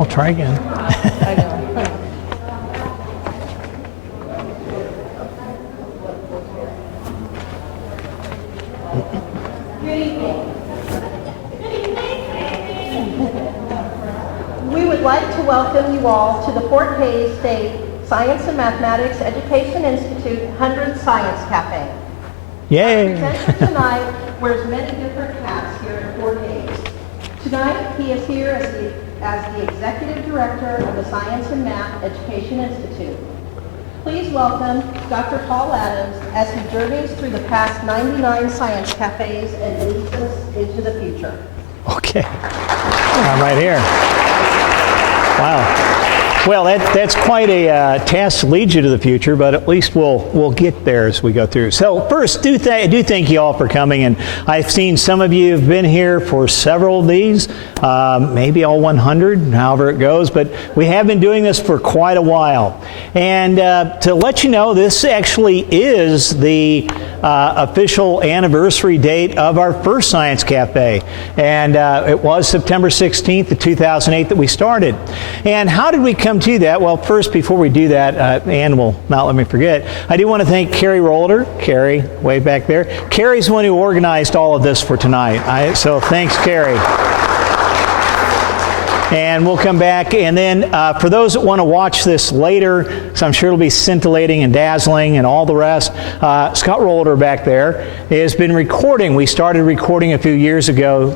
I'll try again. I know. Good evening. We would like to welcome you all to the Fort Hays State Science and Mathematics Education Institute 100th Science Cafe. Yay! Our presenter tonight wears many different hats here at Fort Hays. Tonight he is here as the Executive Director of the Science and Math Education Institute. Please welcome Dr. Paul Adams as he journeys through the past 99 science cafes and leads us into the future. Okay. I'm right here. Wow. Well, that's quite a task to lead you to the future, but at least we'll get there as we go through. So first, do thank you all for coming, and I've seen some of you have been here for several of these, maybe all 100, however it goes, but we have been doing this for quite a while. And to let you know, this actually is the official anniversary date of our first Science Cafe, and it was September 16th of 2008 that we started. And how did we come to that? Well, first, before we do that, Ann will not let me forget, I do want to thank Carrie Roller. Carrie, way back there. Carrie's the one who organized all of this for tonight. So thanks, Carrie. And we'll come back, and then for those that want to watch this later, so I'm sure it'll be scintillating and dazzling and all the rest, Scott Roller back there has been recording. We started recording a few years ago,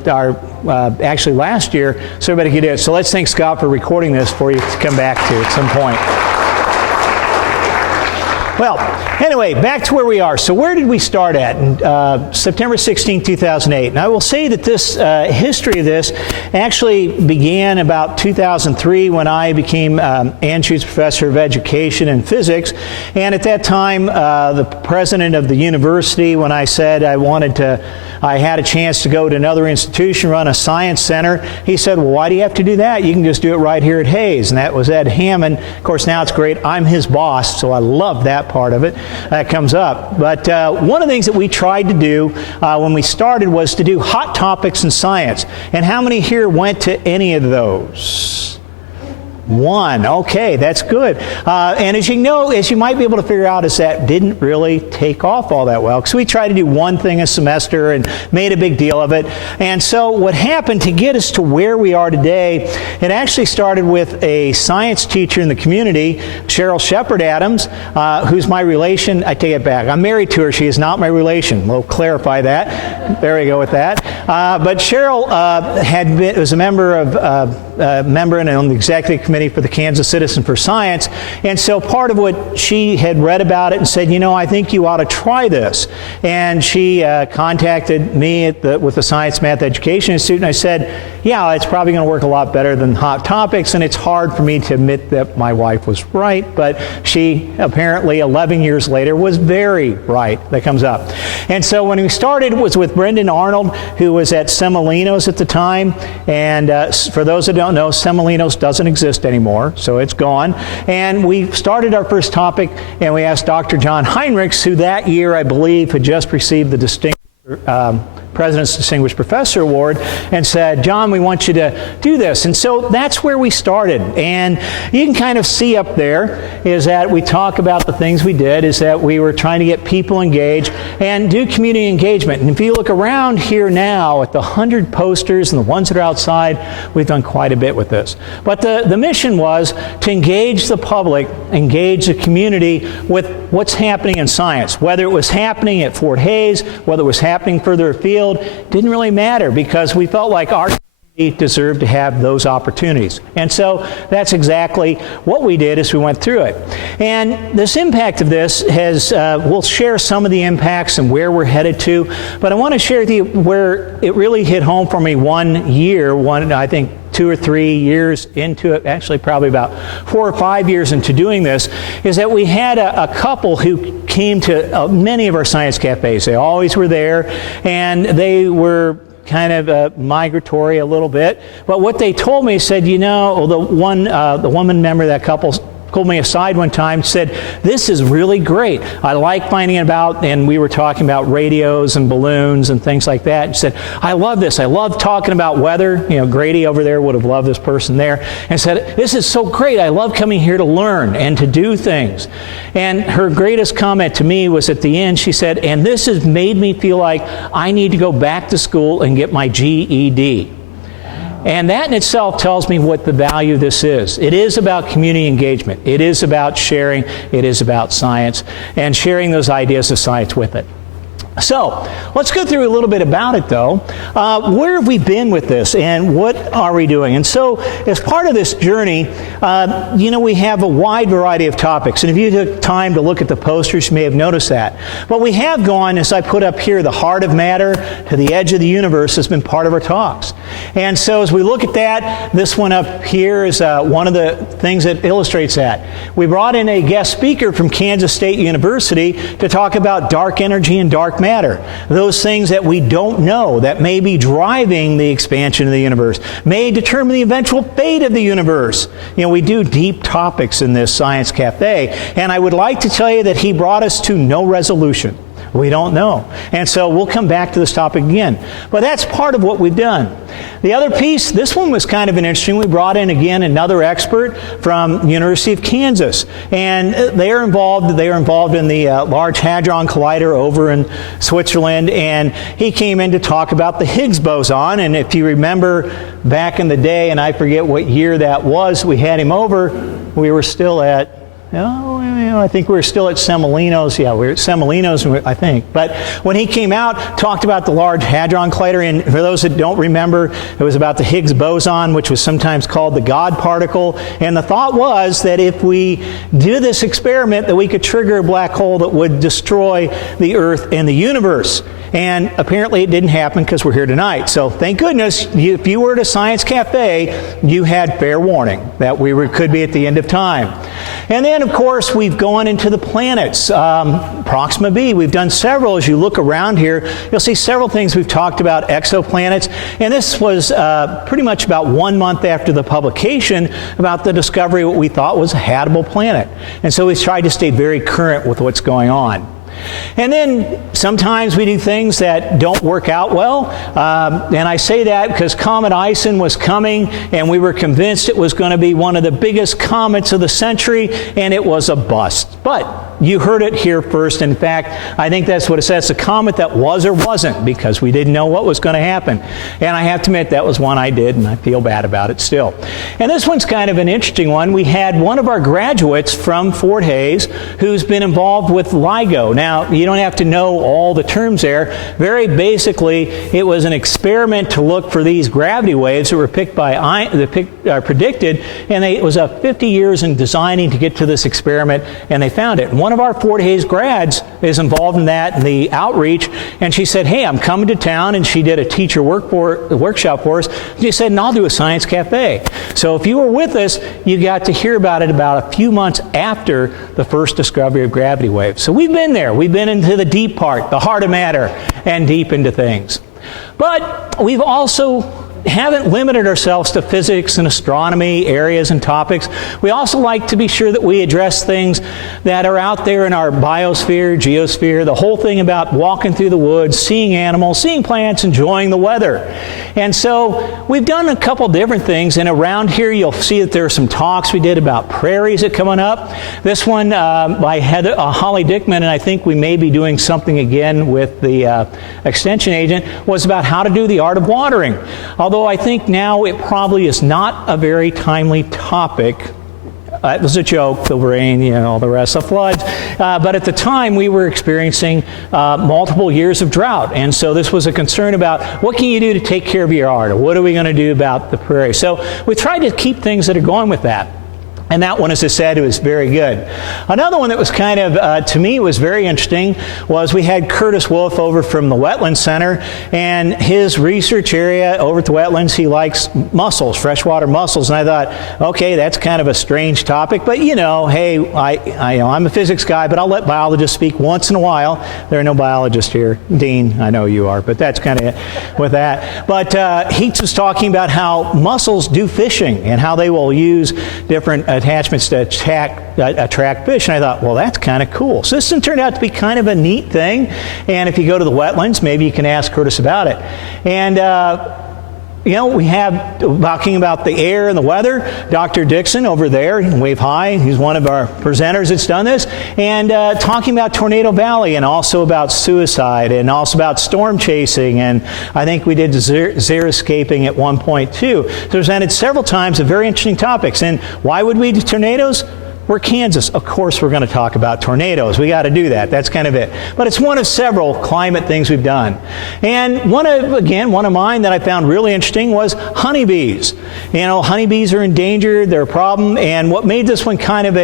actually last year, so everybody could do it. So let's thank Scott for recording this for you to come back to at some point. Well, anyway, back to where we are. So where did we start at? September 16, 2008. And I will say that this history of this actually began about 2003 when I became Anschutz Professor of Education and Physics. And at that time, the president of the university, when I said I had a chance to go to another institution, run a science center, he said, well, why do you have to do that? You can just do it right here at Hays. And that was Ed Hammond. Of course, now it's great. I'm his boss, so I love that part of it. That comes up. But one of the things that we tried to do when we started was to do hot topics in science. And how many here went to any of those? One. Okay, that's good. And as you know, as you might be able to figure out, is that didn't really take off all that well. Because we tried to do one thing a semester and made a big deal of it. And so what happened to get us to where we are today, it actually started with a science teacher in the community, Cheryl Shepard Adams, who's my relation. I take it back. I'm married to her. She is not my relation. We'll clarify that. There we go with that. But Cheryl was a member and on the executive committee for the Kansas Citizen for Science, and so part of what she had read about it and said, you know, I think you ought to try this. And she contacted me with the Science Math Education Institute, and I said, yeah, it's probably going to work a lot better than Hot Topics, and it's hard for me to admit that my wife was right, but she apparently 11 years later was very right. That comes up. And so when we started, it was with Brendan Arnold, who was at Semolinos at the time, and for those that don't know, Semolinos doesn't exist anymore, so it's gone. And we started our first topic, and we asked Dr. John Heinrichs, who that year, I believe, had just received the President's Distinguished Professor Award, and said, John, we want you to do this. And so that's where we started. And you can kind of see up there is that we talk about the things we did, is that we were trying to get people engaged and do community engagement. And if you look around here now at the 100 posters and the ones that are outside, we've done quite a bit with this. But the mission was to engage the public, engage the community with what's happening in science. Whether it was happening at Fort Hays, whether it was happening further afield, didn't really matter, because we felt like our community deserved to have those opportunities. And so that's exactly what we did as we went through it. And this impact of this has, we'll share some of the impacts and where we're headed to, but I want to share with you where it really hit home for me I think 2 or 3 years into it, actually probably about 4 or 5 years into doing this, is that we had a couple who came to many of our science cafes. They always were there, and they were kind of migratory a little bit. But what they told me said, you know, the woman member of that couple pulled me aside one time and said, "This is really great. I like finding about," and we were talking about radios and balloons and things like that. And she said, "I love this. I love talking about weather." Grady over there would have loved this person there. And said, "This is so great. I love coming here to learn and to do things." And her greatest comment to me was at the end, she said, "And this has made me feel like I need to go back to school and get my GED." And that in itself tells me what the value of this is. It is about community engagement. It is about sharing. It is about science and sharing those ideas of science with it. So, let's go through a little bit about it, though. Where have we been with this, and what are we doing? And so, as part of this journey, we have a wide variety of topics. And if you took time to look at the posters, you may have noticed that. But we have gone, as I put up here, the heart of matter to the edge of the universe has been part of our talks. And so, as we look at that, this one up here is one of the things that illustrates that. We brought in a guest speaker from Kansas State University to talk about dark energy and dark matter. Those things that we don't know that may be driving the expansion of the universe, may determine the eventual fate of the universe. We do deep topics in this Science Cafe, and I would like to tell you that he brought us to no resolution. We don't know. And so we'll come back to this topic again. But that's part of what we've done. The other piece, this one was kind of an interesting. We brought in again another expert from the University of Kansas. And they are involved in the Large Hadron Collider over in Switzerland. And he came in to talk about the Higgs boson. And if you remember back in the day, and I forget what year that was, we had him over, we were still at, I think we were still at Semolino's. Yeah, we were at Semolino's, I think. But when he came out, talked about the Large Hadron Collider, and for those that don't remember, it was about the Higgs boson, which was sometimes called the God particle. And the thought was that if we do this experiment, that we could trigger a black hole that would destroy the Earth and the universe. And apparently it didn't happen because we're here tonight. So thank goodness, if you were at a Science Cafe, you had fair warning that could be at the end of time. And then, of course, we've gone into the planets. Proxima b, we've done several. As you look around here, you'll see several things. We've talked about exoplanets. And this was pretty much about 1 month after the publication about the discovery of what we thought was a habitable planet. And so we tried to stay very current with what's going on. And then sometimes we do things that don't work out well. And I say that because Comet Ison was coming, and we were convinced it was going to be one of the biggest comets of the century, and it was a bust. But you heard it here first. In fact, I think that's what it says. A comet that was or wasn't, because we didn't know what was going to happen. And I have to admit, that was one I did, and I feel bad about it still. And this one's kind of an interesting one. We had one of our graduates from Fort Hays who's been involved with LIGO. Now, you don't have to know all the terms there. Very basically, it was an experiment to look for these gravity waves that were predicted, and it was 50 years in designing to get to this experiment, and they found it. And one of our Fort Hays grads is involved in that, in the outreach, and she said, "Hey, I'm coming to town," and she did a teacher workshop for us. She said, "And I'll do a Science Cafe." So if you were with us, you got to hear about it about a few months after the first discovery of gravity waves. So we've been there. We've been into the deep part, the heart of matter, and deep into things. But we've also haven't limited ourselves to physics and astronomy areas and topics. We also like to be sure that we address things that are out there in our biosphere, geosphere, the whole thing about walking through the woods, seeing animals, seeing plants, enjoying the weather. And so we've done a couple different things, and around here you'll see that there are some talks we did about prairies that are coming up. This one by Holly Dickman, and I think we may be doing something again with the extension agent, was about how to do the art of watering. Although I think now it probably is not a very timely topic. It was a joke, the rain, all the rest, the floods. But at the time, we were experiencing multiple years of drought. And so this was a concern about what can you do to take care of your yard? Or what are we going to do about the prairie? So we tried to keep things that are going with that. And that one, as I said, was very good. Another one that was kind of, to me, was very interesting was we had Curtis Wolf over from the Wetlands Center, and his research area over at the wetlands, he likes mussels, freshwater mussels. And I thought, okay, that's kind of a strange topic, but hey, I'm a physics guy, but I'll let biologists speak once in a while. There are no biologists here. Dean, I know you are, but that's kind of it with that. But he was talking about how mussels do fishing and how they will use different attachments to attract fish. And I thought, well, that's kind of cool. So this turned out to be kind of a neat thing. And if you go to the wetlands, maybe you can ask Curtis about it. And we have, talking about the air and the weather, Dr. Dixon over there, wave hi, he's one of our presenters that's done this, and talking about Tornado Valley and also about suicide and also about storm chasing, and I think we did xeriscaping at one point too. So presented several times of very interesting topics. And why would we do tornadoes? We're Kansas. Of course we're going to talk about tornadoes. We got to do that. That's kind of it. But it's one of several climate things we've done. And one of mine that I found really interesting was honeybees. Honeybees are endangered. They're a problem. And what made this one kind of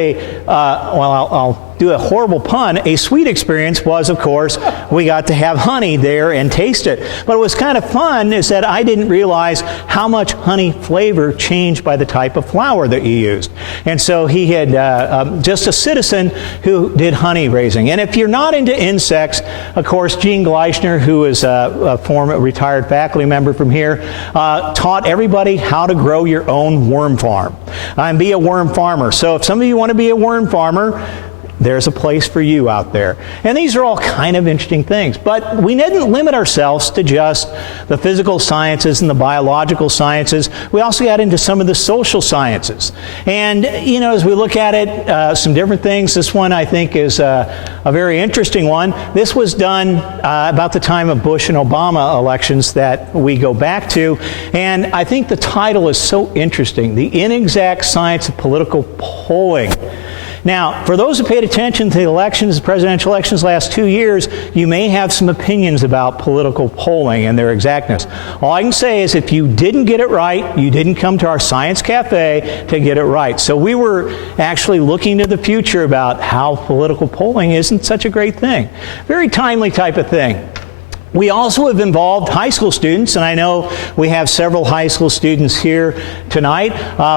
I'll do a horrible pun, a sweet experience was, of course, we got to have honey there and taste it. But what was kind of fun is that I didn't realize how much honey flavor changed by the type of flower that you used. And so he had just a citizen who did honey raising. And if you're not into insects, of course, Gene Gleichner, who is a former retired faculty member from here, taught everybody how to grow your own worm farm and be a worm farmer. So if some of you want to be a worm farmer, there's a place for you out there. And these are all kind of interesting things. But we didn't limit ourselves to just the physical sciences and the biological sciences. We also got into some of the social sciences. And, as we look at it, some different things. This one, I think, is a very interesting one. This was done about the time of Bush and Obama elections that we go back to. And I think the title is so interesting, The Inexact Science of Political Polling. Now, for those who paid attention to the elections, the presidential elections last 2 years, you may have some opinions about political polling and their exactness. All I can say is if you didn't get it right, you didn't come to our Science Cafe to get it right. So we were actually looking to the future about how political polling isn't such a great thing. Very timely type of thing. We also have involved high school students, and I know we have several high school students here tonight.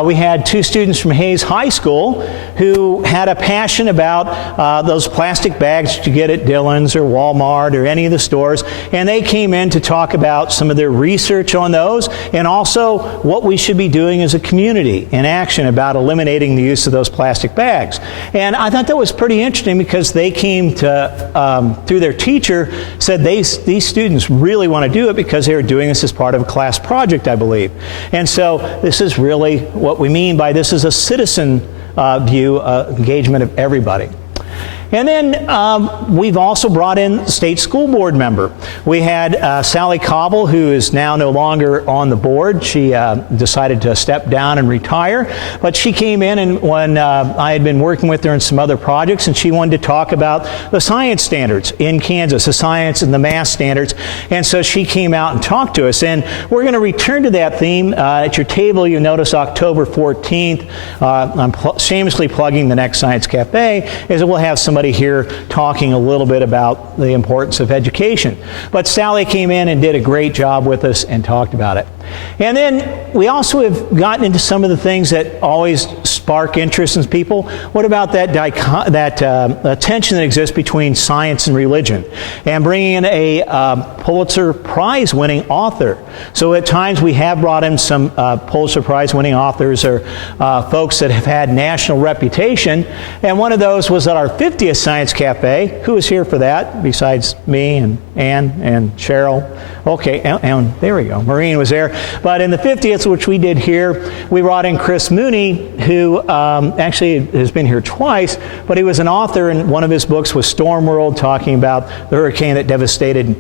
We had 2 students from Hayes High School who had a passion about those plastic bags that you get at Dillon's or Walmart or any of the stores, and they came in to talk about some of their research on those and also what we should be doing as a community in action about eliminating the use of those plastic bags. And I thought that was pretty interesting because they came to, through their teacher, said these students really want to do it because they were doing this as part of a class project, I believe. And so this is really what we mean by this is a citizen view, engagement of everybody. And then we've also brought in state school board member. We had Sally Cobble, who is now no longer on the board. She decided to step down and retire. But she came in and when I had been working with her in some other projects, and she wanted to talk about the science standards in Kansas, the science and the math standards. And so she came out and talked to us. And we're going to return to that theme. At your table, you'll notice October 14th. I'm shamelessly plugging the next Science Cafe, is that we'll have somebody here talking a little bit about the importance of education. But Sally came in and did a great job with us and talked about it. And then we also have gotten into some of the things that always spark interest in people. What about that tension that exists between science and religion? And bringing in a Pulitzer Prize winning author. So at times we have brought in some Pulitzer Prize winning authors or folks that have had national reputation. And one of those was at our 50th Science Cafe. Who was here for that besides me and Ann and Cheryl? Okay, and there we go. Maureen was there. But in the 50th, which we did here, we brought in Chris Mooney, who actually has been here twice, but he was an author, and one of his books was Storm World, talking about the hurricane that devastated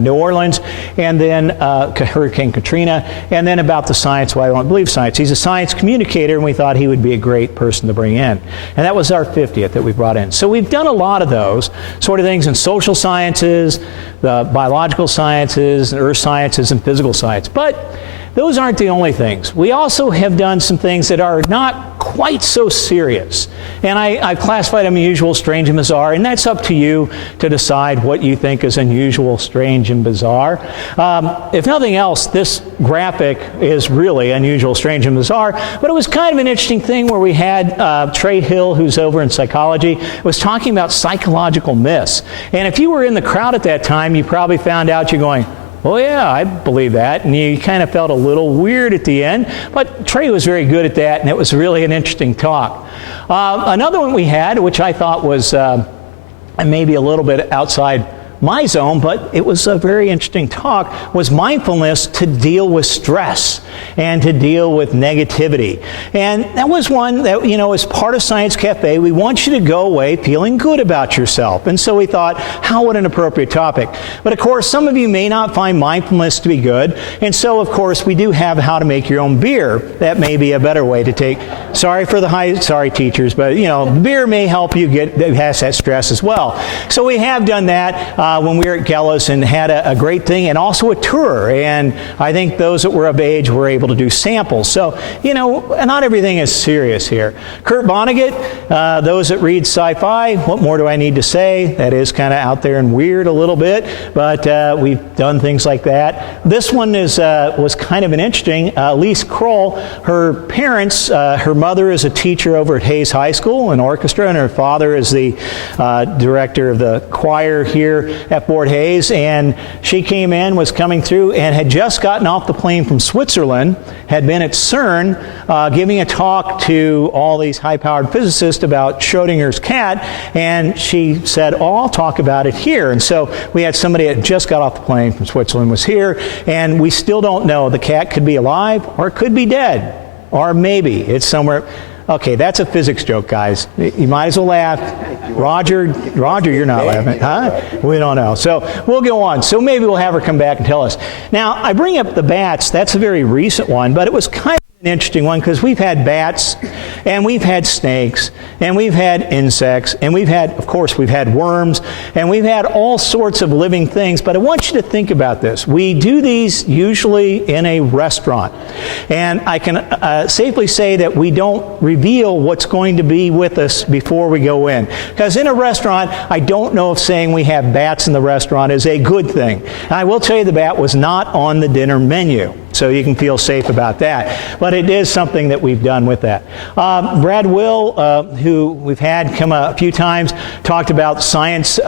New Orleans, and then Hurricane Katrina, and then about the science, why I don't believe science. He's a science communicator, and we thought he would be a great person to bring in. And that was our 50th that we brought in. So we've done a lot of those sort of things in social sciences, the biological sciences, and earth sciences, and physical science. But those aren't the only things. We also have done some things that are not quite so serious. And I've classified them unusual, strange, and bizarre, and that's up to you to decide what you think is unusual, strange, and bizarre. If nothing else, this graphic is really unusual, strange, and bizarre, but it was kind of an interesting thing where we had Trey Hill, who's over in psychology, was talking about psychological myths. And if you were in the crowd at that time, you probably found out you're going, Oh yeah, I believe that. And you kind of felt a little weird at the end, but Trey was very good at that, and it was really an interesting talk. Another one we had, which I thought was maybe a little bit outside my zone, but it was a very interesting talk, was mindfulness to deal with stress and to deal with negativity. And that was one that, as part of Science Cafe, we want you to go away feeling good about yourself. And so we thought, how would an appropriate topic? But of course, some of you may not find mindfulness to be good. And so, of course, we do have how to make your own beer. That may be a better way to take, sorry teachers, but, beer may help you get past that stress as well. So we have done that when we were at Gellis and had a great thing, and also a tour. And I think those that were of age were able to do samples. So, not everything is serious here. Kurt Vonnegut, those that read sci-fi, what more do I need to say? That is kind of out there and weird a little bit, but we've done things like that. This one was kind of an interesting. Lise Kroll, her parents, her mother is a teacher over at Hayes High School, an orchestra, and her father is the director of the choir here at Fort Hayes. And she came in, was coming through, and had just gotten off the plane from Switzerland, had been at CERN giving a talk to all these high-powered physicists about Schrodinger's cat, and she said, I'll talk about it here. And so we had somebody that just got off the plane from Switzerland was here, and we still don't know. The cat could be alive, or it could be dead, or maybe it's somewhere. Okay, that's a physics joke, guys. You might as well laugh. Roger, you're not laughing. Huh? We don't know. So we'll go on. So maybe we'll have her come back and tell us. Now, I bring up the bats. That's a very recent one, but it was kind of an interesting one because we've had bats, and we've had snakes, and we've had insects, and we've had worms, and we've had all sorts of living things. But I want you to think about this. We do these usually in a restaurant, and I can safely say that we don't reveal what's going to be with us before we go in. Because in a restaurant, I don't know if saying we have bats in the restaurant is a good thing. And I will tell you the bat was not on the dinner menu, so you can feel safe about that. But it is something that we've done with that. Brad Will, who we've had come a few times, talked about science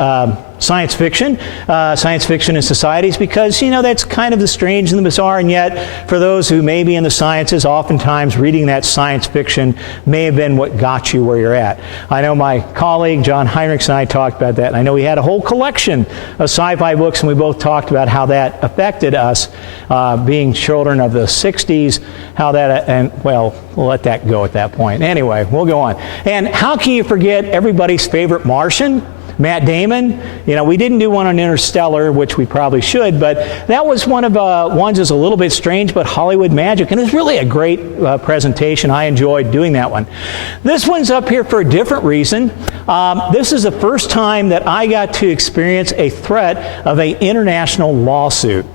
fiction in societies, because, that's kind of the strange and the bizarre, and yet for those who may be in the sciences, oftentimes reading that science fiction may have been what got you where you're at. I know my colleague John Heinrichs and I talked about that, and I know we had a whole collection of sci-fi books, and we both talked about how that affected us, being children of the 60s, how that, and well, we'll let that go at that point. Anyway, we'll go on. And how can you forget everybody's favorite Martian? Matt Damon. We didn't do one on Interstellar, which we probably should, but that was one of ones that's a little bit strange, but Hollywood magic, and it was really a great presentation. I enjoyed doing that one. This one's up here for a different reason. This is the first time that I got to experience a threat of an international lawsuit.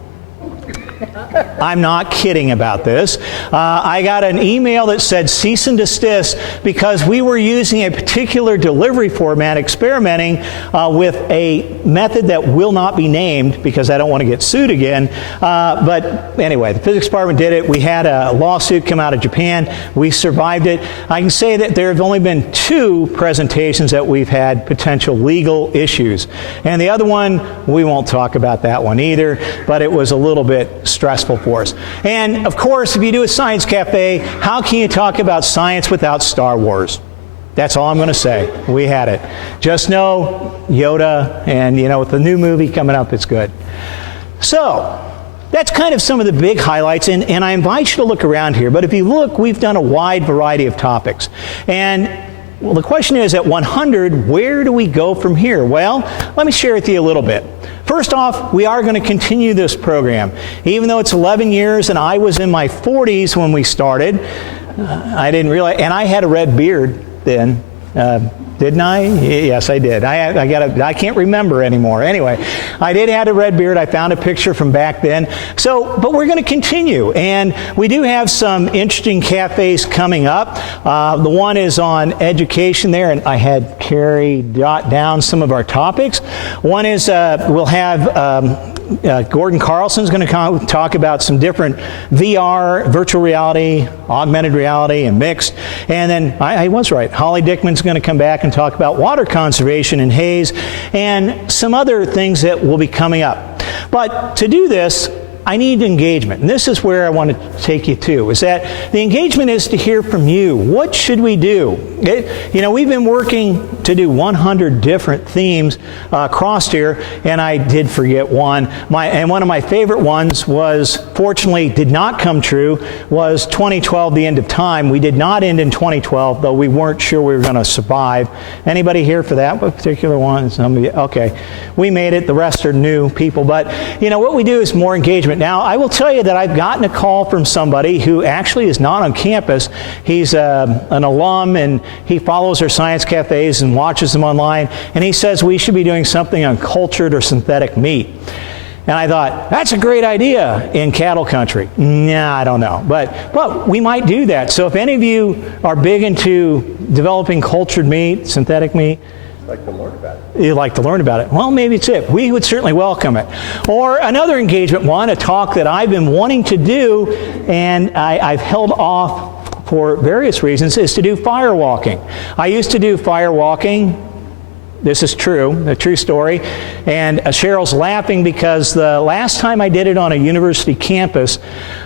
I'm not kidding about this. I got an email that said cease and desist because we were using a particular delivery format, experimenting with a method that will not be named because I don't want to get sued again. But anyway, the physics department did it. We had a lawsuit come out of Japan. We survived it. I can say that there have only been 2 presentations that we've had potential legal issues. And the other one, we won't talk about that one either, but it was a little bit stressful for us. And of course, if you do a Science Cafe, how can you talk about science without Star Wars? That's all I'm going to say. We had it. Just know Yoda, and with the new movie coming up, it's good. So that's kind of some of the big highlights, and I invite you to look around here. But if you look, we've done a wide variety of topics. And well, the question is, at 100, where do we go from here? Well, let me share with you a little bit. First off, we are going to continue this program. Even though it's 11 years and I was in my 40s when we started, I didn't realize, and I had a red beard then. Didn't I? Yes, I did. I can't remember anymore. Anyway, I did have a red beard. I found a picture from back then. So, but we're going to continue. And we do have some interesting cafes coming up. The one is on education there, and I had Carrie jot down some of our topics. One is we'll have Gordon Carlson's going to talk about some different VR, virtual reality, augmented reality, and mixed. And then, I was right, Holly Dickman's going to come back and talk about water conservation in Hayes and some other things that will be coming up. But to do this, I need engagement. And this is where I want to take you to, is that the engagement is to hear from you. What should we do? We've been working to do 100 different themes across here, and I did forget one. And one of my favorite ones was, fortunately did not come true, was 2012, the end of time. We did not end in 2012, though we weren't sure we were going to survive. Anybody here for that particular one? Somebody? Okay. We made it. The rest are new people. But, what we do is more engagement. Now, I will tell you that I've gotten a call from somebody who actually is not on campus. He's an alum, and he follows our science cafes and watches them online, and he says we should be doing something on cultured or synthetic meat. And I thought, that's a great idea in cattle country. Nah, I don't know. But we might do that. So if any of you are big into developing cultured meat, synthetic meat, like to learn about it. You'd like to learn about it. Well, maybe it's it. We would certainly welcome it. Or another engagement one, a talk that I've been wanting to do, and I've held off for various reasons, is to do fire walking. I used to do fire walking. This is true, a true story. And Cheryl's laughing because the last time I did it on a university campus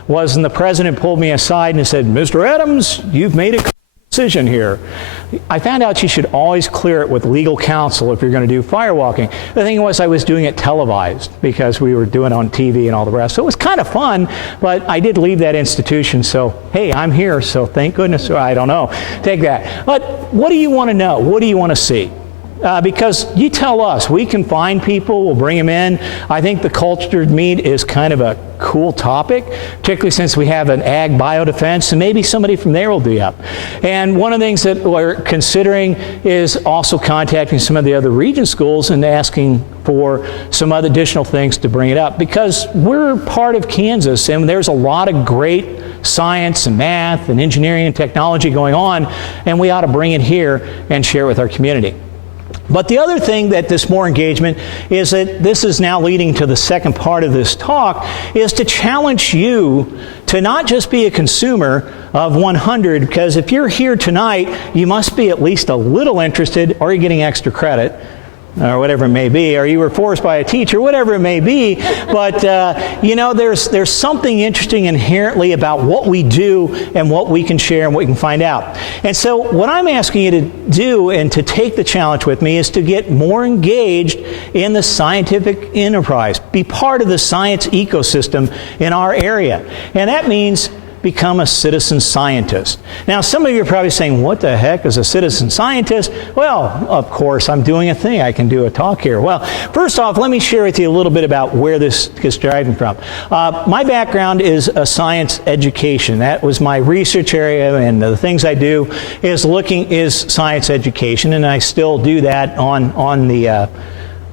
was when the president pulled me aside and said, Mr. Adams, you've made a decision here. I found out you should always clear it with legal counsel if you're going to do firewalking. The thing was, I was doing it televised because we were doing it on TV and all the rest. So it was kind of fun, but I did leave that institution. So, hey, I'm here, so thank goodness. I don't know. Take that. But what do you want to know? What do you want to see? Because you tell us, we can find people, we'll bring them in. I think the cultured meat is kind of a cool topic, particularly since we have an ag biodefense, and maybe somebody from there will be up. And one of the things that we're considering is also contacting some of the other region schools and asking for some other additional things to bring it up, because we're part of Kansas, and there's a lot of great science and math and engineering and technology going on, and we ought to bring it here and share it with our community. But the other thing that this more engagement is that this is now leading to the second part of this talk, is to challenge you to not just be a consumer of 100, because if you're here tonight, you must be at least a little interested, or you're getting extra credit, or whatever it may be, or you were forced by a teacher, whatever it may be. But, there's something interesting inherently about what we do and what we can share and what we can find out. And so what I'm asking you to do and to take the challenge with me is to get more engaged in the scientific enterprise. Be part of the science ecosystem in our area. And that means become a citizen scientist. Now, some of you are probably saying, what the heck is a citizen scientist? Well, of course, I'm doing a thing. I can do a talk here. Well, first off, let me share with you a little bit about where this is driving from. My background is a science education. That was my research area, and the things I do is science education, and I still do that on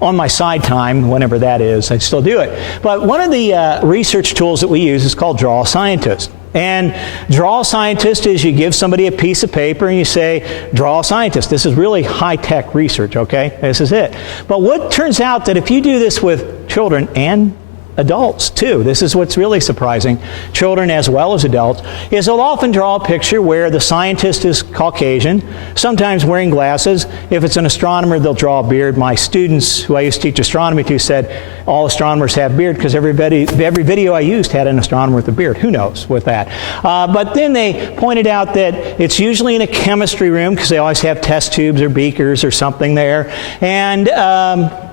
my side time, whenever that is. I still do it. But one of the research tools that we use is called Draw a Scientist. And Draw a Scientist is you give somebody a piece of paper and you say, draw a scientist. This is really high-tech research, okay? This is it. But what turns out that if you do this with children and adults too, this is what's really surprising, children as well as adults, is they'll often draw a picture where the scientist is Caucasian, sometimes wearing glasses. If it's an astronomer, they'll draw a beard. My students who I used to teach astronomy to said all astronomers have beard, because every video I used had an astronomer with a beard. Who knows with that? But then they pointed out that it's usually in a chemistry room, because they always have test tubes or beakers or something there, and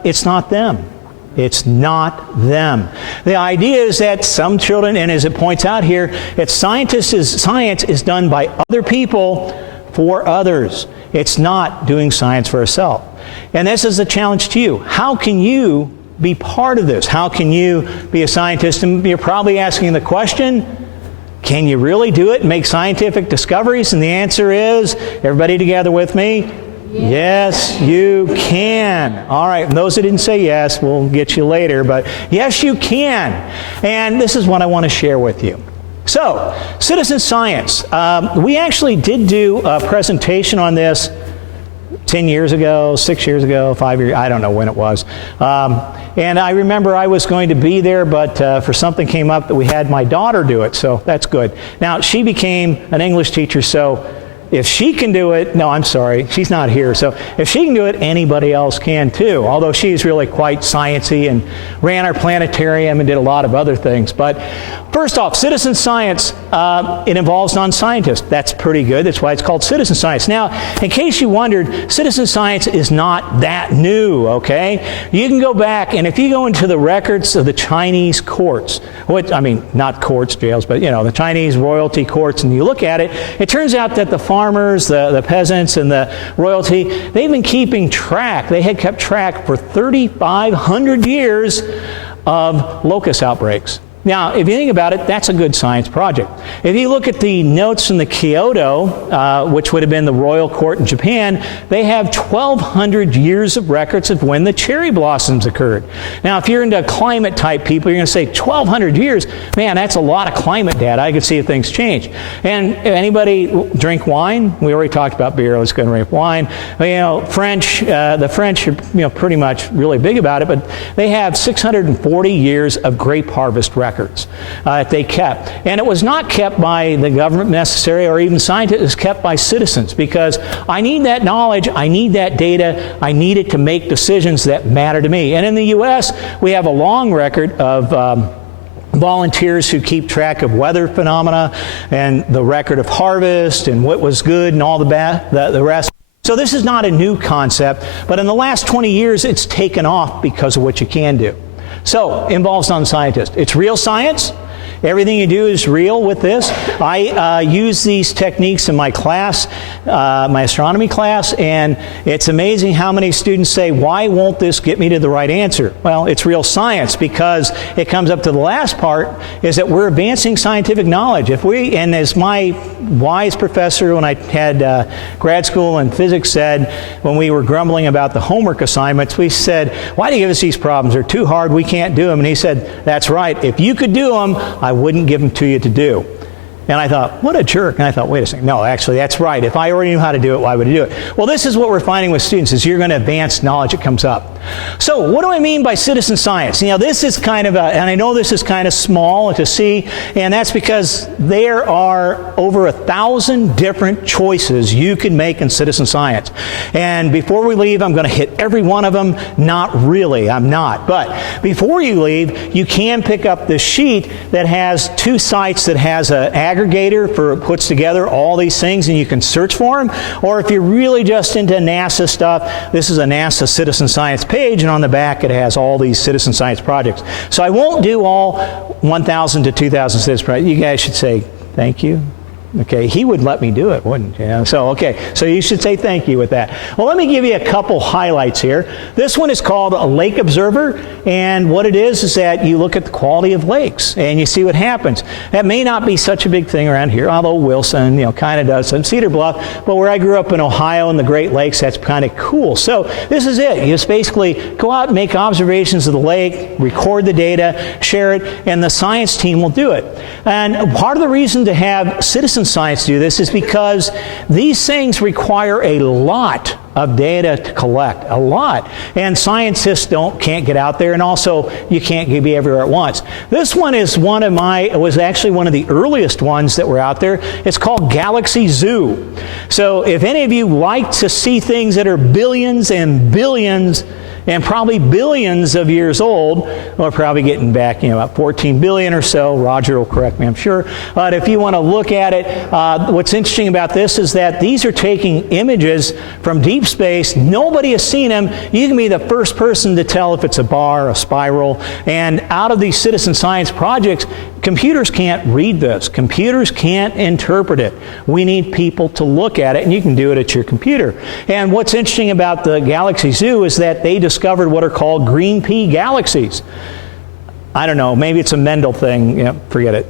it's not them. It's not them. The idea is that some children, and as it points out here, that science is done by other people for others. It's not doing science for itself. And this is a challenge to you. How can you be part of this? How can you be a scientist? And you're probably asking the question, can you really do it and make scientific discoveries? And the answer is, everybody together with me? Yes, you can. All right, and those that didn't say yes, we'll get you later, but yes, you can. And this is what I want to share with you. So, citizen science. We actually did do a presentation on this 10 years ago, 6 years ago, 5 years, I don't know when it was. And I remember I was going to be there, but for something came up that we had my daughter do it, so that's good. Now, she became an English teacher, so if she can do it, no, I'm sorry, she's not here. So if she can do it, anybody else can too. Although she's really quite sciencey and ran our planetarium and did a lot of other things. But first off, citizen science, it involves non-scientists. That's pretty good. That's why it's called citizen science. Now, in case you wondered, citizen science is not that new, okay? You can go back, and if you go into the records of the Chinese courts, not courts, jails, but the Chinese royalty courts, and you look at it, it turns out that the farmers, the peasants, and the royalty, they've been keeping track. They had kept track for 3,500 years of locust outbreaks. Now, if you think about it, that's a good science project. If you look at the notes from the Kyoto, which would have been the royal court in Japan, they have 1,200 years of records of when the cherry blossoms occurred. Now, if you're into climate type people, you're going to say 1,200 years, man, that's a lot of climate data. I could see if things change. And anybody drink wine? We already talked about beer. Let's go and drink wine. The French are pretty much really big about it, but they have 640 years of grape harvest records that they kept. And it was not kept by the government necessarily or even scientists. It was kept by citizens, because I need that knowledge, I need that data, I need it to make decisions that matter to me. And in the U.S., we have a long record of volunteers who keep track of weather phenomena and the record of harvest and what was good and all the rest. So this is not a new concept, but in the last 20 years, it's taken off because of what you can do. So, involves non-scientists. It's real science. Everything you do is real with this. I use these techniques in my class, my astronomy class, and it's amazing how many students say, why won't this get me to the right answer? Well, it's real science, because it comes up to the last part, is that we're advancing scientific knowledge. And as my wise professor when I had grad school in physics said, when we were grumbling about the homework assignments, we said, why do you give us these problems? They're too hard, we can't do them. And he said, that's right. If you could do them, I wouldn't give them to you to do. And I thought, what a jerk. And I thought, wait a second. No, actually, that's right. If I already knew how to do it, why would I do it? Well, this is what we're finding with students, is you're going to advance knowledge that comes up. So what do I mean by citizen science? This is kind of and I know this is kind of small to see, and that's because there are over 1,000 different choices you can make in citizen science. And before we leave, I'm going to hit every one of them. Not really, I'm not. But before you leave, you can pick up this sheet that has 2 sites that has an aggregator puts together all these things, and you can search for them. Or if you're really just into NASA stuff, this is a NASA citizen science page, and on the back it has all these citizen science projects. So I won't do all 1,000 to 2,000 citizen projects. You guys should say thank you. Okay, he would let me do it, wouldn't you? So you should say thank you with that. Well, let me give you a couple highlights here. This one is called a Lake Observer, and what it is that you look at the quality of lakes, and you see what happens. That may not be such a big thing around here, although Wilson, kind of does, and Cedar Bluff, but where I grew up in Ohio and the Great Lakes, that's kind of cool. So this is it. You just basically go out and make observations of the lake, record the data, share it, and the science team will do it. And part of the reason to have citizen science do this is because these things require a lot of data to collect, a lot. And scientists can't get out there, and also you can't be everywhere at once. This one is was actually one of the earliest ones that were out there. It's called Galaxy Zoo. So if any of you like to see things that are billions and billions and probably billions of years old, we're probably getting back, about 14 billion or so. Roger will correct me, I'm sure. But if you want to look at it, what's interesting about this is that these are taking images from deep space. Nobody has seen them. You can be the first person to tell if it's a bar, a spiral. And out of these citizen science projects, computers can't read this. Computers can't interpret it. We need people to look at it, and you can do it at your computer. And what's interesting about the Galaxy Zoo is that they discovered what are called green pea galaxies. I don't know, maybe it's a Mendel thing. Forget it.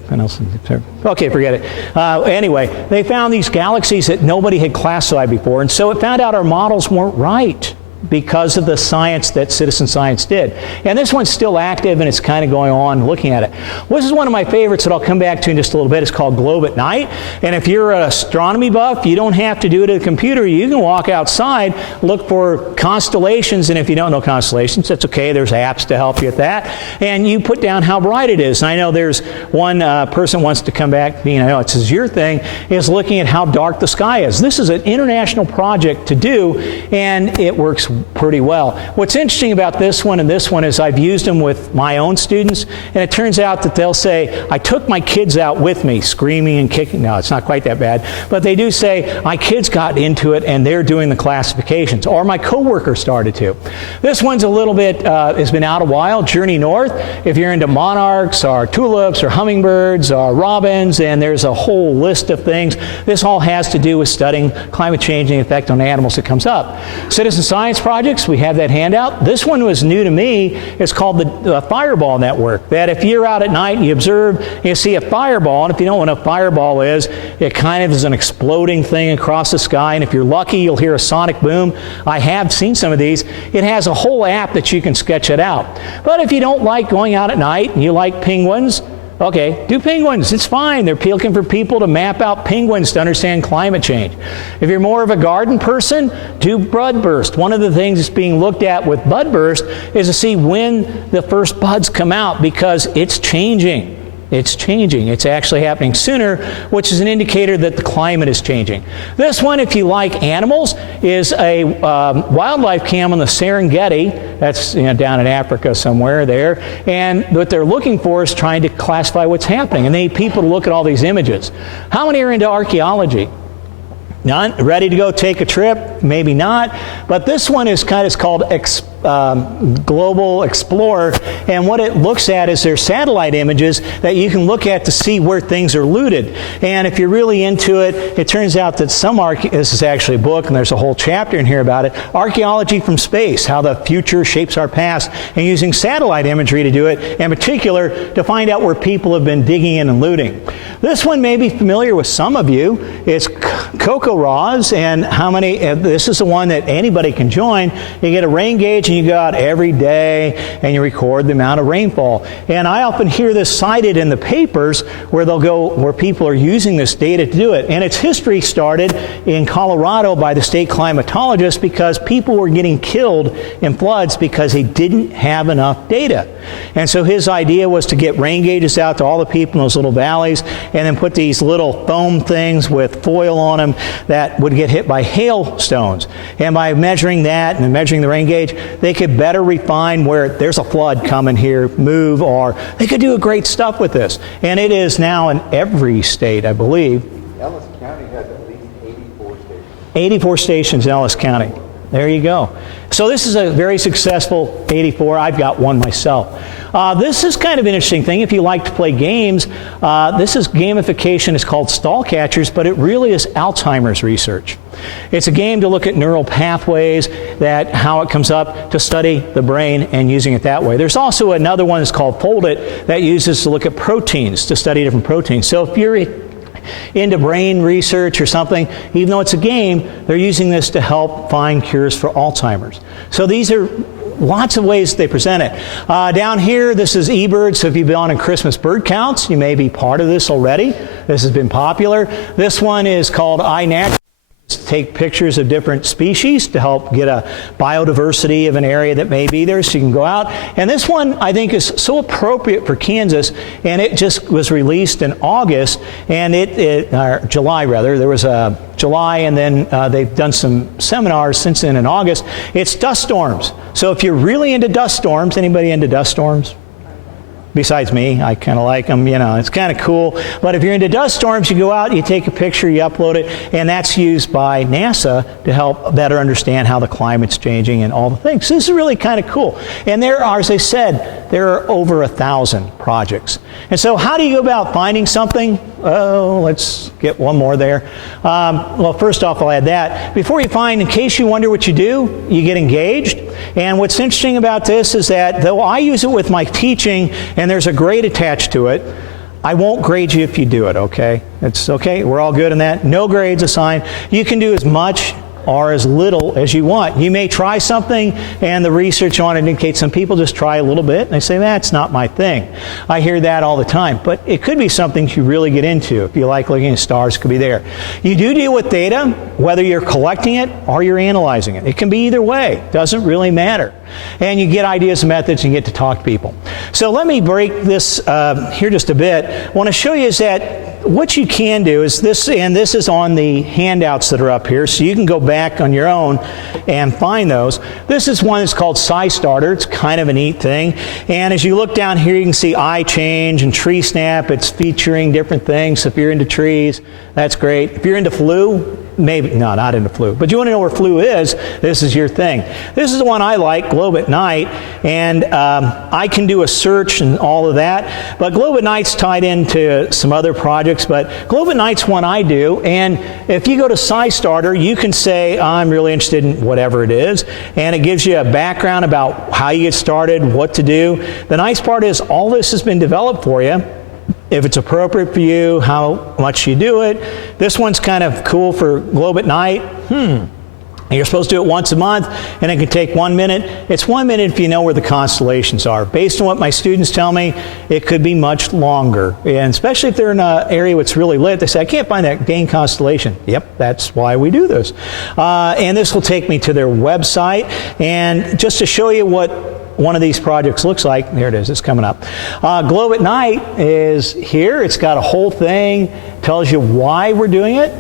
Okay, forget it. Anyway, they found these galaxies that nobody had classified before, and so it found out our models weren't right. because of the science that citizen science did. And this one's still active, and it's kind of going on looking at it. Well, this is one of my favorites that I'll come back to in just a little bit. It's called Globe at Night. And if you're an astronomy buff, you don't have to do it at a computer. You can walk outside, look for constellations, and if you don't know constellations, that's okay. There's apps to help you with that. And you put down how bright it is. And I know there's one person wants to come back, I know it's your thing, is looking at how dark the sky is. This is an international project to do, and it works pretty well. What's interesting about this one and this one is I've used them with my own students, and it turns out that they'll say, I took my kids out with me, screaming and kicking. No, it's not quite that bad, but they do say, my kids got into it and they're doing the classifications, or my coworker started to. This one's a little bit, has been out a while, Journey North. If you're into monarchs or tulips or hummingbirds or robins, and there's a whole list of things, this all has to do with studying climate change and the effect on animals that comes up. Citizen science projects, we have that handout. This one was new to me. It's called the Fireball Network. That if you're out at night and you observe, you see a fireball, and if you don't know what a fireball is, it kind of is an exploding thing across the sky, and if you're lucky, you'll hear a sonic boom. I have seen some of these. It has a whole app that you can sketch it out. But if you don't like going out at night and you like penguins, okay, do penguins. It's fine. They're looking for people to map out penguins to understand climate change. If you're more of a garden person, do budburst. One of the things that's being looked at with budburst is to see when the first buds come out, because it's changing. It's changing. It's actually happening sooner, which is an indicator that the climate is changing. This one, if you like animals, is a wildlife cam on the Serengeti. That's down in Africa somewhere there. And what they're looking for is trying to classify what's happening. And they need people to look at all these images. How many are into archaeology? None? Ready to go take a trip? Maybe not. But this one is called Global Explorer, and what it looks at is their satellite images that you can look at to see where things are looted. And if you're really into it, it turns out that this is actually a book, and there's a whole chapter in here about it, Archaeology from Space, how the future shapes our past, and using satellite imagery to do it, in particular to find out where people have been digging in and looting. This one may be familiar with some of you. It's Cocoa Raws, and this is the one that anybody can join. You get a rain gauge, and you go out every day and you record the amount of rainfall. And I often hear this cited in the papers where people are using this data to do it. And its history started in Colorado by the state climatologist because people were getting killed in floods because they didn't have enough data. And so his idea was to get rain gauges out to all the people in those little valleys and then put these little foam things with foil on them that would get hit by hailstones. And by measuring that and measuring the rain gauge, they could better refine where there's a flood coming here, move, or they could do great stuff with this. And it is now in every state, I believe. Ellis County has at least 84 stations. 84 stations in Ellis County. There you go. So this is a very successful 84. I've got one myself. This is kind of an interesting thing. If you like to play games, this is gamification. It's called Stall Catchers, but it really is Alzheimer's research. It's a game to look at neural pathways, how it comes up, to study the brain and using it that way. There's also another one that's called Fold It that uses to look at proteins, to study different proteins. So if you're into brain research or something, even though it's a game, they're using this to help find cures for Alzheimer's. So these are lots of ways they present it. Down here, this is eBird, so if you've been on Christmas bird counts, you may be part of this already. This has been popular. This one is called iNaturalist. Take pictures of different species to help get a biodiversity of an area that may be there, so you can go out. And this one, I think, is so appropriate for Kansas, and it just was released in August, and July rather. There was a July, and then they've done some seminars since then in August. It's dust storms. So if you're really into dust storms, anybody into dust storms? Besides me, I kind of like them, it's kind of cool. But if you're into dust storms, you go out, you take a picture, you upload it, and that's used by NASA to help better understand how the climate's changing and all the things. So this is really kind of cool. And there are, as I said, there are over 1,000 projects. And so how do you go about finding something? Oh, let's get one more there. Well, first off, I'll add that. Before you find, in case you wonder what you do, you get engaged. And what's interesting about this is that though I use it with my teaching, and there's a grade attached to it, I won't grade you if you do it, okay? It's okay, we're all good in that. No grades assigned. You can do as much or as little as you want. You may try something, and the research on it indicates some people just try a little bit, and they say, that's not my thing. I hear that all the time, but it could be something you really get into. If you like looking at stars, it could be there. You do deal with data, whether you're collecting it or you're analyzing it. It can be either way. Doesn't really matter. And you get ideas and methods, and you get to talk to people. So let me break this here just a bit. I want to show you is that what you can do is this, and this is on the handouts that are up here, so you can go back on your own and find those. This is one that's called SciStarter. It's kind of a neat thing. And as you look down here, you can see eye change and tree snap. It's featuring different things. If you're into trees, that's great. If you're into flu, maybe, no, not into flu, but you want to know where flu is, this is your thing. This is the one I like, Globe at Night, and I can do a search and all of that, but Globe at Night's tied into some other projects, but Globe at Night's one I do, and if you go to SciStarter, you can say, I'm really interested in whatever it is, and it gives you a background about how you get started, what to do. The nice part is all this has been developed for you. If it's appropriate for you, how much you do it. This one's kind of cool for Globe at Night. You're supposed to do it once a month, and it can take 1 minute. It's 1 minute if you know where the constellations are. Based on what my students tell me, it could be much longer. And especially if they're in an area that's really lit, they say, I can't find that dang constellation. Yep, that's why we do this. And this will take me to their website. And just to show you what one of these projects looks like, there it is, it's coming up. Globe at Night is here. It's got a whole thing, tells you why we're doing it.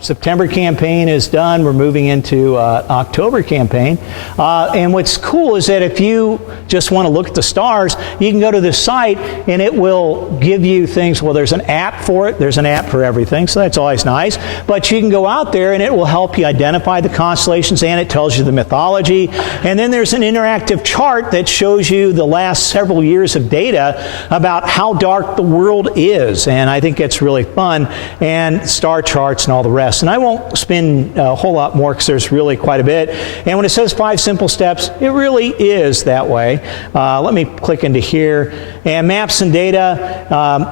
September campaign is done. We're moving into October campaign. And what's cool is that if you just want to look at the stars, you can go to this site and it will give you things. Well, there's an app for it. There's an app for everything, so that's always nice. But you can go out there and it will help you identify the constellations, and it tells you the mythology. And then there's an interactive chart that shows you the last several years of data about how dark the world is. And I think it's really fun. And star charts and all the rest. And I won't spin a whole lot more because there's really quite a bit. And when it says 5 simple steps, it really is that way. Let me click into here. And maps and data,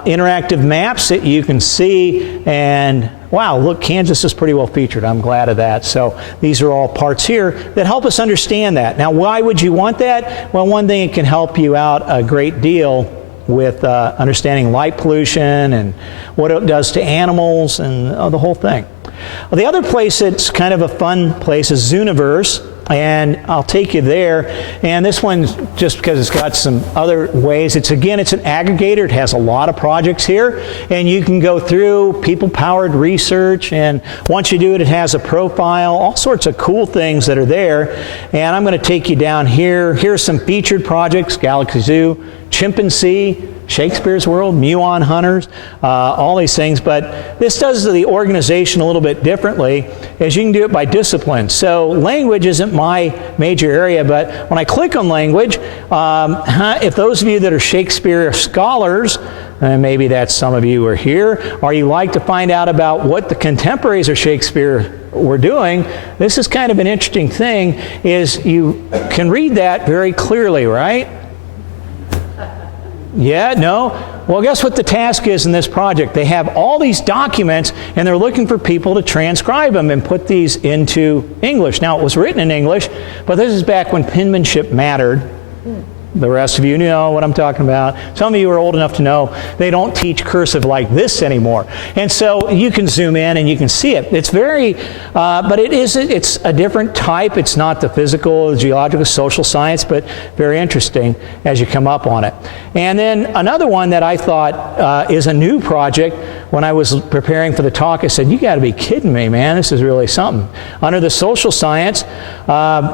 interactive maps that you can see. And wow, look, Kansas is pretty well featured. I'm glad of that. So these are all parts here that help us understand that. Now, why would you want that? Well, one thing, it can help you out a great deal with understanding light pollution and what it does to animals and the whole thing. Well, the other place that's kind of a fun place is Zooniverse, and I'll take you there. And this one, just because it's got some other ways, it's an aggregator. It has a lot of projects here, and you can go through people-powered research, and once you do it, it has a profile, all sorts of cool things that are there. And I'm going to take you down here. Here's some featured projects: Galaxy Zoo, Chimpanzee, Shakespeare's World, Muon Hunters, all these things. But this does the organization a little bit differently, as you can do it by discipline. So language isn't my major area, but when I click on language, if those of you that are Shakespeare scholars, and maybe that's some of you who are here, or you like to find out about what the contemporaries of Shakespeare were doing, this is kind of an interesting thing, is you can read that very clearly, right? Yeah, no? Well, guess what the task is in this project? They have all these documents, and they're looking for people to transcribe them and put these into English. Now, it was written in English, but this is back when penmanship mattered. The rest of you know what I'm talking about. Some of you are old enough to know they don't teach cursive like this anymore. And so you can zoom in and you can see it. It's very, but it's a different type. It's not the physical, the geological, social science, but very interesting as you come up on it. And then another one that I thought is a new project. When I was preparing for the talk, I said, you got to be kidding me, man. This is really something. Under the social science,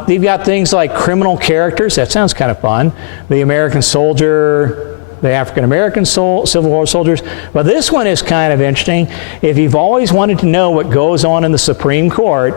they've got things like criminal characters. That sounds kind of fun. The American soldier, the African-American Civil War soldiers. But this one is kind of interesting. If you've always wanted to know what goes on in the Supreme Court,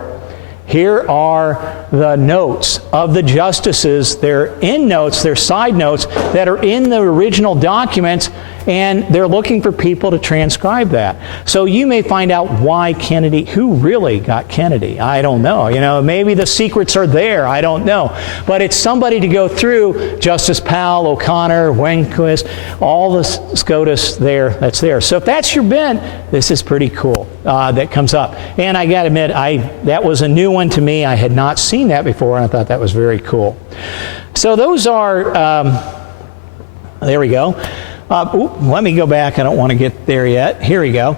here are the notes of the justices. They're end notes, they're side notes that are in the original documents, and they're looking for people to transcribe that. So you may find out why Kennedy, who really got Kennedy. I don't know. You know, maybe the secrets are there. I don't know. But it's somebody to go through, Justice Powell, O'Connor, Rehnquist, all the SCOTUS that's there. So if that's your bent, this is pretty cool that comes up. And I got to admit, that was a new one to me. I had not seen that before, and I thought that was very cool. So those are, there we go. Let me go back. I don't want to get there yet. Here we go.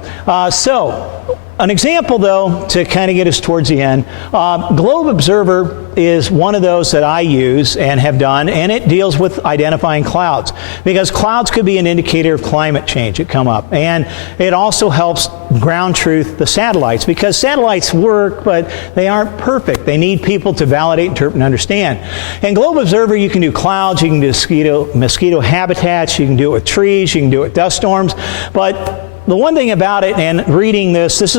So an example, though, to kind of get us towards the end, Globe Observer is one of those that I use and have done, and it deals with identifying clouds, because clouds could be an indicator of climate change that come up. And it also helps ground truth the satellites, because satellites work, but they aren't perfect. They need people to validate, interpret, and understand. And Globe Observer, you can do clouds, you can do mosquito habitats, you can do it with trees, you can do it with dust storms, but the one thing about it, and reading this is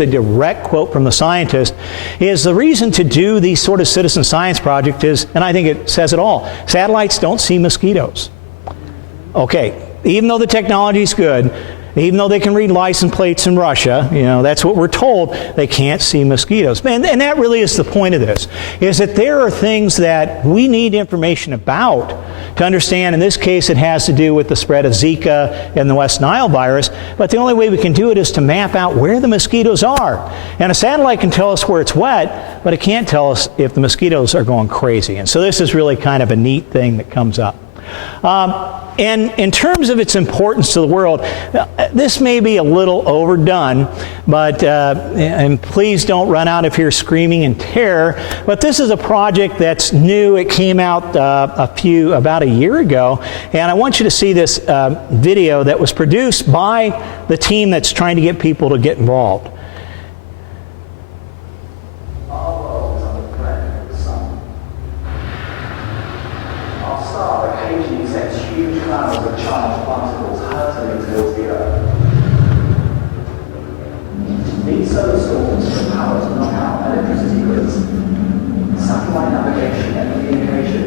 a direct quote from the scientist, is the reason to do these sort of citizen science projects is, and I think it says it all, satellites don't see mosquitoes. Okay, even though the technology is good, even though they can read license plates in Russia, you know, that's what we're told, they can't see mosquitoes. And that really is the point of this, is that there are things that we need information about to understand. In this case, it has to do with the spread of Zika and the West Nile virus, but the only way we can do it is to map out where the mosquitoes are. And a satellite can tell us where it's wet, but it can't tell us if the mosquitoes are going crazy. And so this is really kind of a neat thing that comes up. And in terms of its importance to the world, this may be a little overdone, but and please don't run out of here screaming in terror, but this is a project that's new. It came out about a year ago, and I want you to see this video that was produced by the team that's trying to get people to get involved. Solar storms are power to knock out electricity grids, satellite navigation and communication.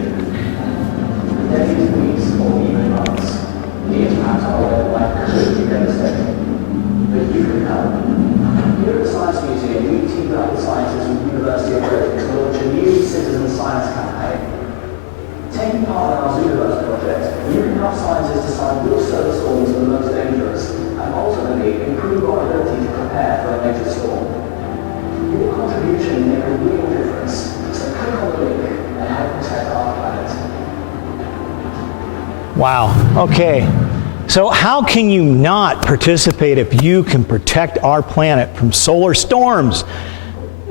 Days, weeks, or even months, the impact on our life could be devastating. But you can help. Here at the Science Museum, we teamed up with scientists from the University of Reading to launch a new citizen science campaign. Taking part in our Zooniverse project, you can help scientists decide which solar storms are the most dangerous and ultimately improve our ability to prepare for a major storm. Your contribution will make a real difference, so click on the link and help protect our planet. Wow. Okay. So how can you not participate if you can protect our planet from solar storms?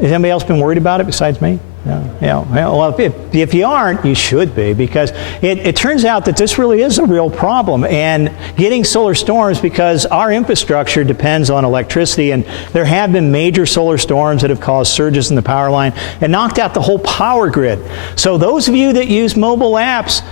Has anybody else been worried about it besides me? No. Yeah. Well, if you aren't, you should be, because it turns out that this really is a real problem. And getting solar storms, because our infrastructure depends on electricity, and there have been major solar storms that have caused surges in the power line and knocked out the whole power grid. So those of you that use mobile apps,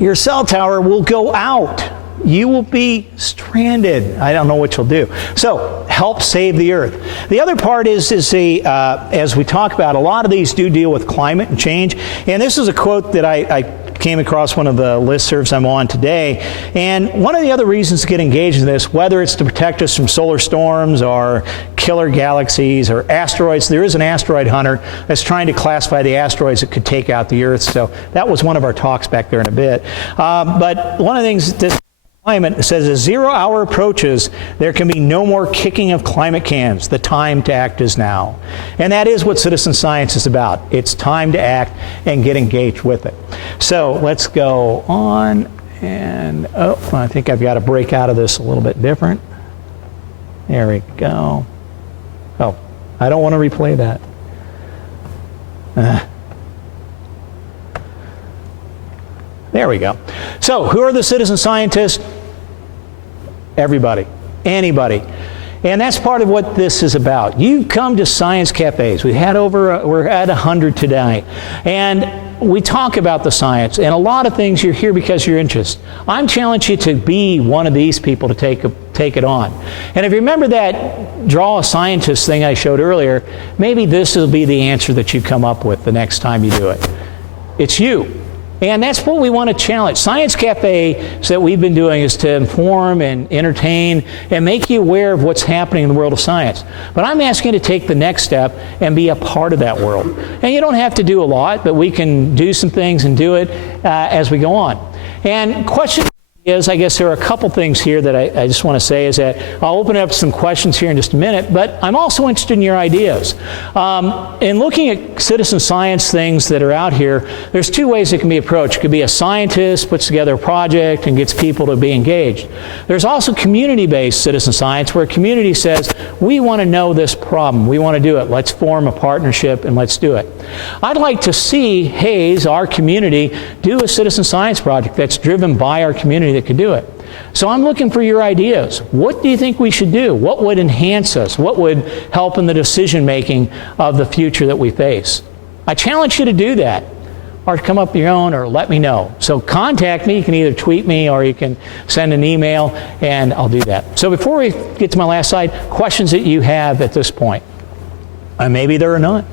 your cell tower will go out. You will be stranded. I don't know what you'll do. So help save the earth. The other part is as we talk about, a lot of these do deal with climate and change. And this is a quote that I came across one of the listservs I'm on today. And one of the other reasons to get engaged in this, whether it's to protect us from solar storms or killer galaxies or asteroids, there is an asteroid hunter that's trying to classify the asteroids that could take out the Earth. So that was one of our talks back there in a bit. But one of the things that climate says as 0 hour approaches, there can be no more kicking of climate cans. The time to act is now. And that is what citizen science is about. It's time to act and get engaged with it. So let's go on. And I think I've got to break out of this a little bit different. There we go. Oh, I don't want to replay that. There we go. So who are the citizen scientists? Everybody, anybody. And that's part of what this is about. You've come to science cafes. We're at 100 today. And we talk about the science, and a lot of things you're here because you're interested. I'm challenging you to be one of these people to take it on. And if you remember that draw a scientist thing I showed earlier, maybe this will be the answer that you come up with the next time you do it. It's you. And that's what we want to challenge. Science Cafes that we've been doing is to inform and entertain and make you aware of what's happening in the world of science. But I'm asking you to take the next step and be a part of that world. And you don't have to do a lot, but we can do some things and do it as we go on. And question is, I guess there are a couple things here that I just want to say is that I'll open up some questions here in just a minute, but I'm also interested in your ideas. In looking at citizen science things that are out here, there's two ways it can be approached. It could be a scientist puts together a project and gets people to be engaged. There's also community-based citizen science where a community says, we want to know this problem, we want to do it, let's form a partnership and let's do it. I'd like to see Hayes, our community, do a citizen science project that's driven by our community that could do it. So I'm looking for your ideas. What do you think we should do? What would enhance us? What would help in the decision making of the future that we face? I challenge you to do that, or come up with your own, or let me know. So contact me. You can either tweet me or you can send an email, and I'll do that. So before we get to my last slide, questions that you have at this point? Maybe there are none.